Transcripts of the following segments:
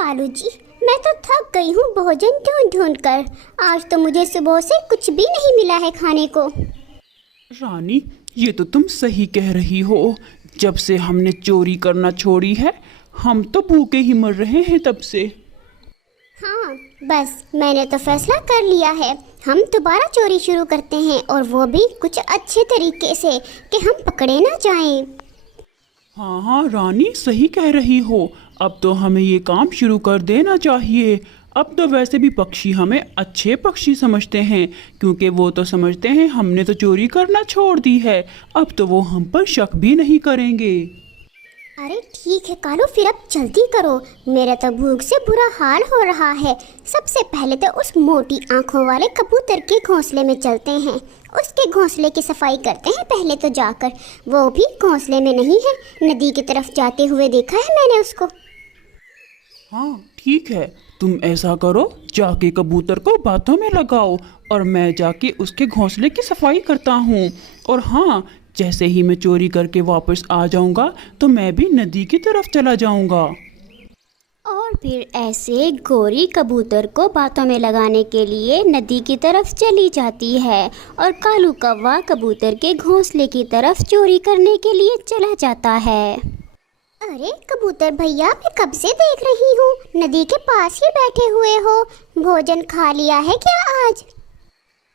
कालू जी, मैं तो थक गई हूँ भोजन ढूंढ ढूंढ कर। आज तो मुझे सुबह से कुछ भी नहीं मिला है खाने को। रानी, ये तो तुम सही कह रही हो। जब से हमने चोरी करना छोड़ी है, हम तो भूखे ही मर रहे हैं तब से। हाँ, बस मैंने तो फैसला कर लिया है। हम दोबारा चोरी शुरू करते हैं, और वो भी कुछ अच्छे तरीके से कि हम पकड़े ना जाएं। हाँ हाँ रानी, सही कह रही हो। अब तो हमें ये काम शुरू कर देना चाहिए। अब तो वैसे भी पक्षी हमें अच्छे पक्षी समझते हैं, क्योंकि वो तो समझते हैं हमने तो चोरी करना छोड़ दी है। अब तो वो हम पर शक भी नहीं करेंगे। अरे ठीक है कालू, फिर अब जल्दी करो। मेरा तो भूख से बुरा हाल हो रहा है। सबसे पहले तो उस मोटी आंखों वाले कबूतर के घोंसले में चलते हैं। उसके घोंसले की सफाई करते हैं पहले तो जाकर। वो भी घोंसले में नहीं है, नदी की तरफ जाते हुए देखा है मैंने उसको। हाँ ठीक है, तुम ऐसा करो, जाके कबूतर को बातों में लगाओ और मैं जाके उसके घोंसले की सफाई करता हूँ। और हाँ, जैसे ही मैं चोरी करके वापस आ जाऊंगा तो मैं भी नदी की तरफ चला जाऊंगा। और फिर ऐसे गोरी कबूतर को बातों में लगाने के लिए नदी की तरफ चली जाती है, और कालू कौवा कबूतर के घोंसले की तरफ चोरी करने के लिए चला जाता है। अरे कबूतर भैया, मैं कब से देख रही हूँ नदी के पास ही बैठे हुए हो। भोजन खा लिया है क्या आज?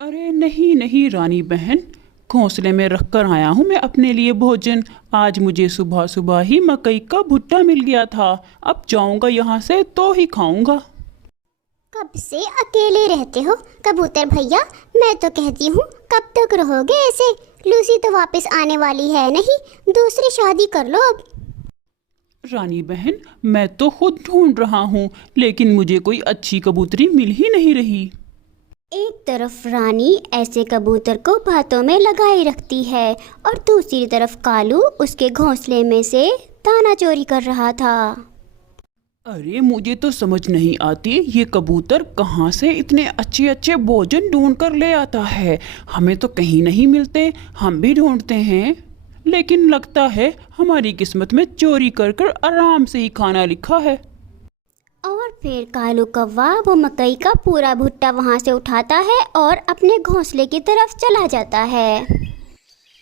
अरे नहीं नहीं रानी बहन, घोंसले में रख कर आया हूँ मैं अपने लिए भोजन। आज मुझे सुबह सुबह ही मकई का भुट्टा मिल गया था। अब जाऊंगा यहाँ से तो ही खाऊंगा। कब से अकेले रहते हो कबूतर भैया? मैं तो कहती हूँ कब तक रहोगे ऐसे? लूसी तो वापस आने वाली है नहीं, दूसरी शादी कर लो अब। रानी बहन, मैं तो खुद ढूंढ रहा हूँ, लेकिन मुझे कोई अच्छी कबूतरी मिल ही नहीं रही। एक तरफ रानी ऐसे कबूतर को बातों में लगाए रखती है, और दूसरी तरफ कालू उसके घोंसले में से दाना चोरी कर रहा था। अरे मुझे तो समझ नहीं आती, ये कबूतर कहाँ से इतने अच्छे अच्छे भोजन ढूंढ कर ले आता है। हमें तो कहीं नहीं मिलते, हम भी ढूंढते हैं, लेकिन लगता है हमारी किस्मत में चोरी कर कर आराम से ही खाना लिखा है। और फिर कालू कौवा वो मकई का पूरा भुट्टा वहाँ से उठाता है और अपने घोंसले की तरफ चला जाता है।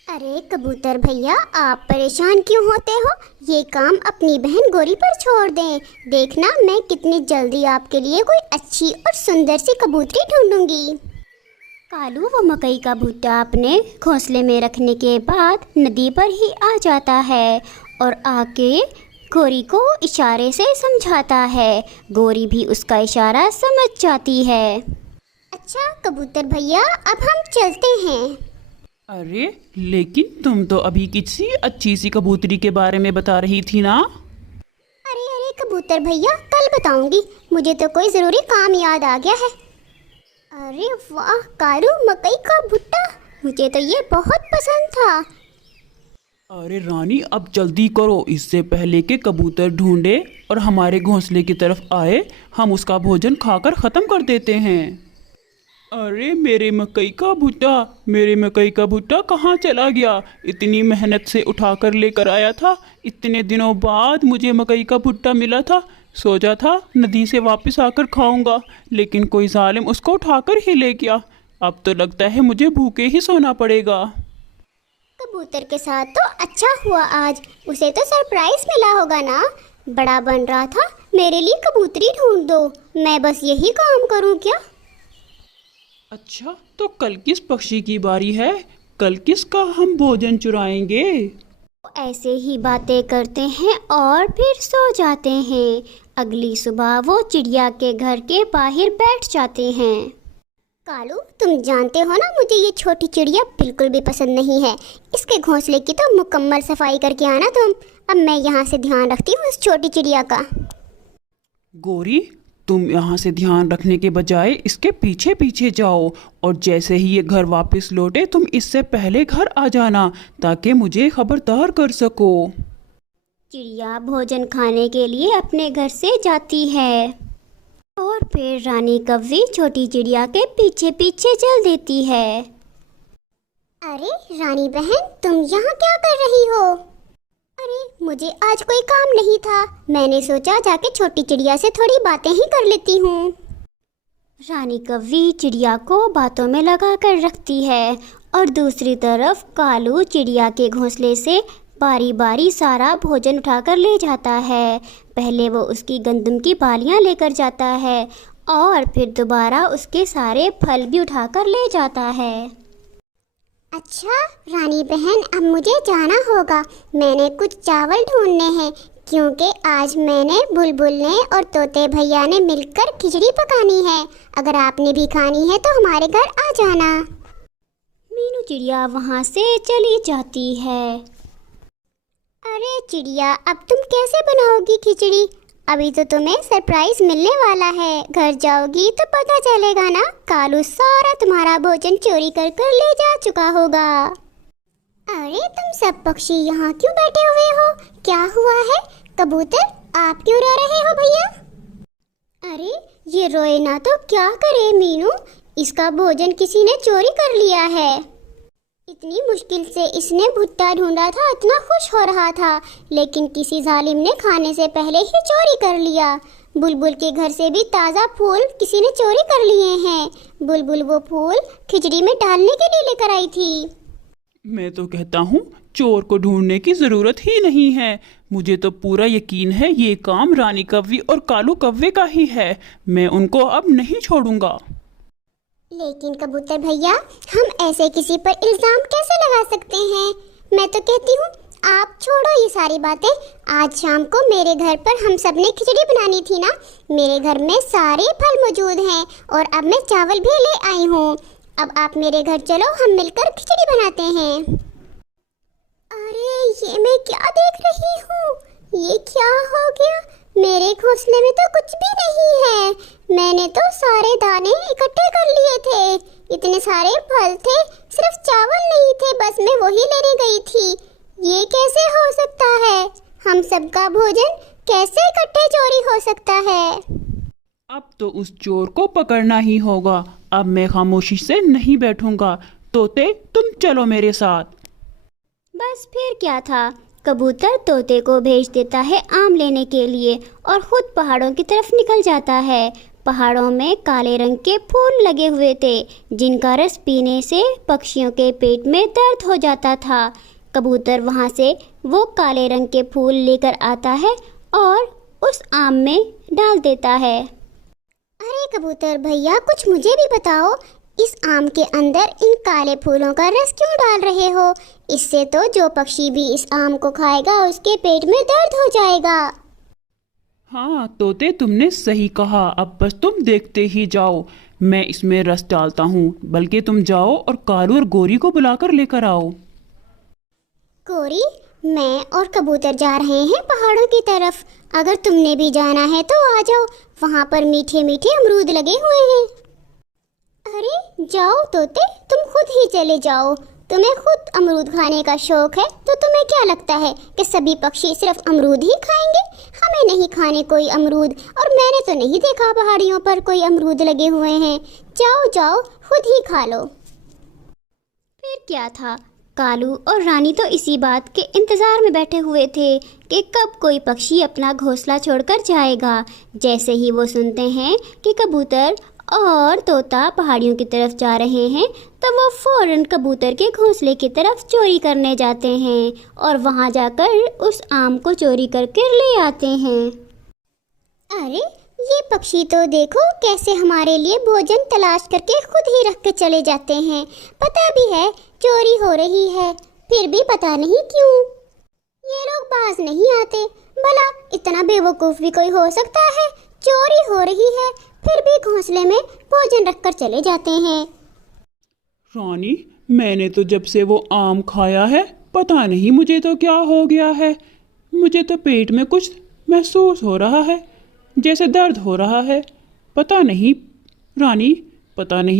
अरे कबूतर भैया, आप परेशान क्यों होते हो? ये काम अपनी बहन गोरी पर छोड़ दें। देखना मैं कितनी जल्दी आपके लिए कोई अच्छी और सुंदर सी कबूतरी ढूंढूंगी। कालू वो मकई का भुट्टा अपने घोंसले में रखने के बाद नदी पर ही आ जाता है, और आके गोरी को इशारे से समझाता है। गोरी भी उसका इशारा समझ जाती है। अच्छा कबूतर भैया, अब हम चलते हैं। अरे लेकिन तुम तो अभी किसी अच्छी सी कबूतरी के बारे में बता रही थी ना? अरे अरे कबूतर भैया, कल बताऊंगी, मुझे तो कोई ज़रूरी काम याद आ गया है। अरे वाह कालू, मकई का भुट्टा, मुझे तो ये बहुत पसंद था। अरे रानी, अब जल्दी करो, इससे पहले कि कबूतर ढूंढे और हमारे घोंसले की तरफ आए, हम उसका भोजन खाकर ख़त्म कर देते हैं। अरे मेरे मकई का भुट्टा, मेरे मकई का भुट्टा कहाँ चला गया? इतनी मेहनत से उठाकर लेकर आया था, इतने दिनों बाद मुझे मकई का भुट्टा मिला था। सोचा था नदी से वापस आकर खाऊंगा, लेकिन कोई जालिम उसको उठाकर ही ले गया। अब तो लगता है मुझे भूखे ही सोना पड़ेगा। कबूतर के साथ तो अच्छा हुआ आज, उसे तो सरप्राइज मिला होगा ना। बड़ा बन रहा था मेरे लिए कबूतरी ढूंढ दो, मैं बस यही काम करूं क्या? अच्छा, तो कल किस पक्षी की बारी है? कल किसका हम भोजन चुराएंगे? ऐसे ही बातें करते हैं और फिर सो जाते हैं। अगली सुबह वो चिड़िया के घर के बाहर बैठ जाते हैं। कालू, तुम जानते हो ना मुझे ये छोटी चिड़िया बिल्कुल भी पसंद नहीं है। इसके घोंसले की तो मुकम्मल सफाई करके आना तुम। अब मैं यहाँ से ध्यान रखती हूँ उस छोटी चिड़िया का। गोरी, तुम यहाँ से ध्यान रखने के बजाय इसके पीछे पीछे जाओ, और जैसे ही ये घर वापस लौटे तुम इससे पहले घर आ जाना, ताकि मुझे खबरदार कर सको। चिड़िया भोजन खाने के लिए अपने घर से जाती है, और फिर रानी कौवी छोटी चिड़िया के पीछे पीछे चल देती है। अरे रानी बहन, तुम यहाँ क्या कर रही हो? अरे मुझे आज कोई काम नहीं था, मैंने सोचा जाके छोटी चिड़िया से थोड़ी बातें ही कर लेती हूँ। रानी कव्वी चिड़िया को बातों में लगा कर रखती है और दूसरी तरफ कालू चिड़िया के घोंसले से बारी बारी सारा भोजन उठाकर ले जाता है। पहले वो उसकी गंदम की बालियाँ लेकर जाता है और फिर दोबारा उसके सारे फल भी उठाकर ले जाता है। अच्छा रानी बहन, अब मुझे जाना होगा, मैंने कुछ चावल ढूंढने हैं क्योंकि आज मैंने बुलबुल ने और तोते भैया ने मिलकर खिचड़ी पकानी है। अगर आपने भी खानी है तो हमारे घर आ जाना। मीनू चिड़िया वहाँ से चली जाती है। अरे चिड़िया, अब तुम कैसे बनाओगी खिचड़ी? अभी तो तुम्हें सरप्राइज मिलने वाला है, घर जाओगी तो पता चलेगा ना, कालू सारा तुम्हारा भोजन चोरी कर कर ले जा चुका होगा। अरे तुम सब पक्षी यहाँ क्यों बैठे हुए हो? क्या हुआ है? कबूतर आप क्यों रो रहे हो भैया? अरे ये रोए ना तो क्या करे मीनू, इसका भोजन किसी ने चोरी कर लिया है। इतनी मुश्किल से इसने भुट्टा ढूंढा था, इतना खुश हो रहा था, लेकिन किसी जालिम ने खाने से पहले ही चोरी कर लिया। बुलबुल के घर से भी ताज़ा फूल किसी ने चोरी कर लिए हैं। बुलबुल वो फूल खिचड़ी में डालने के लिए लेकर आई थी। मैं तो कहता हूँ चोर को ढूंढने की ज़रूरत ही नहीं है। मुझे तो पूरा यकीन है ये काम रानी कव्वी और कालू कव्वे का ही है। मैं उनको अब नहीं छोड़ूंगा। लेकिन कबूतर भैया, हम ऐसे किसी पर इल्ज़ाम कैसे लगा सकते हैं? मैं तो कहती हूँ आप छोड़ो ये सारी बातें। आज शाम को मेरे घर पर हम सब ने खिचड़ी बनानी थी ना, मेरे घर में सारे फल मौजूद हैं और अब मैं चावल भी ले आई हूँ। अब आप मेरे घर चलो, हम मिलकर खिचड़ी बनाते हैं। अरे ये मैं क्या देख रही हूँ? ये क्या हो गया? मेरे घोंसले में तो कुछ भी नहीं है। मैंने तो सारे दाने इकट्ठे कर लिए थे, इतने सारे फल थे, सिर्फ चावल नहीं थे, बस मैं वही लेने गई थी। ये कैसे हो सकता है? हम सबका भोजन कैसे इकट्ठे चोरी हो सकता है? अब तो उस चोर को पकड़ना ही होगा। अब मैं खामोशी से नहीं बैठूंगा। तोते तुम चलो मेरे साथ। बस फिर क्या था, कबूतर तोते को भेज देता है आम लेने के लिए और खुद पहाड़ों की तरफ निकल जाता है। पहाड़ों में काले रंग के फूल लगे हुए थे, जिनका रस पीने से पक्षियों के पेट में दर्द हो जाता था। कबूतर वहाँ से वो काले रंग के फूल लेकर आता है और उस आम में डाल देता है। अरे कबूतर भैया, कुछ मुझे भी बताओ, इस आम के अंदर इन काले फूलों का रस क्यों डाल रहे हो? इससे तो जो पक्षी भी इस आम को खाएगा उसके पेट में दर्द हो जाएगा। हाँ तोते, तुमने सही कहा। अब बस तुम देखते ही जाओ, मैं इसमें रस डालता हूँ। बल्कि तुम जाओ और कालू और गोरी को बुलाकर लेकर आओ। गोरी, मैं और कबूतर जा रहे हैं पहाड़ों की तरफ। अगर तुमने भी जाना है तो आ जाओ, वहाँ पर मीठे मीठे अमरूद लगे हुए हैं। अरे जाओ तोते, तुम खुद ही चले जाओ। तुम्हें खुद अमरूद खाने का शौक है, तो तुम्हें क्या लगता है कि सभी पक्षी सिर्फ अमरूद ही खाएंगे? हमें नहीं खाने कोई अमरूद, और मैंने तो नहीं देखा पहाड़ियों पर कोई अमरूद लगे हुए हैं। जाओ जाओ, खुद ही खा लो। फिर क्या था, कालू और रानी तो इसी बात के इंतज़ार में बैठे हुए थे कि कब कोई पक्षी अपना घोंसला छोड़कर जाएगा। जैसे ही वो सुनते हैं कि कबूतर और तोता पहाड़ियों की तरफ जा रहे हैं, तो वो फौरन कबूतर के घोंसले की तरफ चोरी करने जाते हैं और वहाँ जाकर उस आम को चोरी करके ले आते हैं। अरे ये पक्षी तो देखो कैसे हमारे लिए भोजन तलाश करके खुद ही रख के चले जाते हैं। पता भी है चोरी हो रही है, फिर भी पता नहीं क्यों ये लोग बाज नहीं आते। भला इतना बेवकूफ़ भी कोई हो सकता है? चोरी हो रही है फिर भी घोंसले में भोजन रखकर चले जाते हैं। रानी, मैंने तो जब से वो आम खाया है, पता नहीं मुझे तो क्या हो गया है। मुझे तो पेट में कुछ महसूस हो रहा है, जैसे दर्द हो रहा है। पता नहीं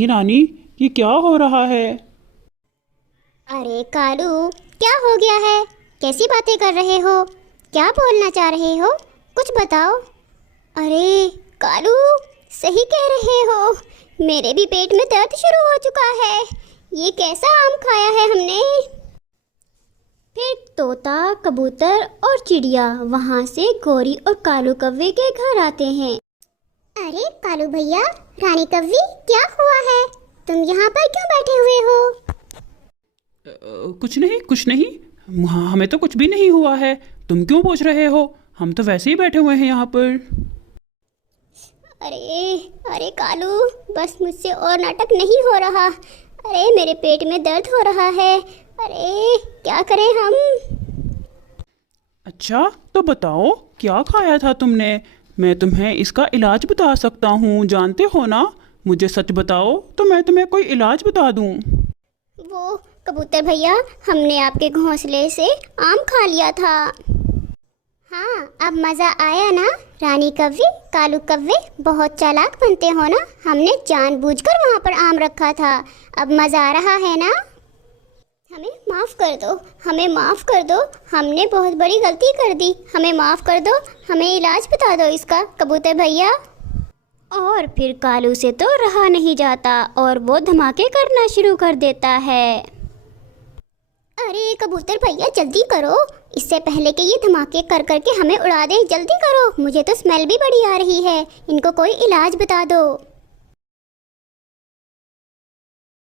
रानी, ये क्या हो रहा है? अरे कालू, क्या हो गया है? कैसी बातें कर रहे हो? क्या बोलना चाह रहे हो? कुछ बताओ। अरे कालू, सही कह रहे हो, मेरे भी पेट में दर्द शुरू हो चुका है। ये कैसा आम खाया है हमने? फिर तोता, कबूतर और चिड़िया वहाँ से गौरी और कालू कौवे के घर आते हैं। अरे कालू भैया, रानी कौवी, क्या हुआ है? तुम यहाँ पर क्यों बैठे हुए हो? कुछ नहीं कुछ नहीं, हमें तो कुछ भी नहीं हुआ है। तुम क्यों पूछ रहे हो? हम तो वैसे ही बैठे हुए हैं यहाँ पर। अरे अरे कालू, बस मुझसे और नाटक नहीं हो रहा। अरे मेरे पेट में दर्द हो रहा है। अरे क्या करें हम? अच्छा तो बताओ, क्या खाया था तुमने? मैं तुम्हें इसका इलाज बता सकता हूँ, जानते हो ना। मुझे सच बताओ तो मैं तुम्हें कोई इलाज बता दूँ। वो कबूतर भैया, हमने आपके घोंसले से आम खा लिया था। हाँ, अब मज़ा आया ना? रानी कौवी, कालू कौवे, बहुत चालाक बनते हो ना। हमने जानबूझकर वहाँ पर आम रखा था। अब मज़ा आ रहा है ना? हमें माफ़ कर दो, हमें माफ़ कर दो। हमने बहुत बड़ी गलती कर दी, हमें माफ़ कर दो। हमें इलाज बता दो इसका, कबूतर भैया। और फिर कालू से तो रहा नहीं जाता और वो धमाके करना शुरू कर देता है। अरे कबूतर भैया, जल्दी करो, इससे पहले कि ये धमाके कर करके हमें उड़ा दे। जल्दी करो, मुझे तो स्मेल भी बड़ी आ रही है। इनको कोई इलाज बता दो।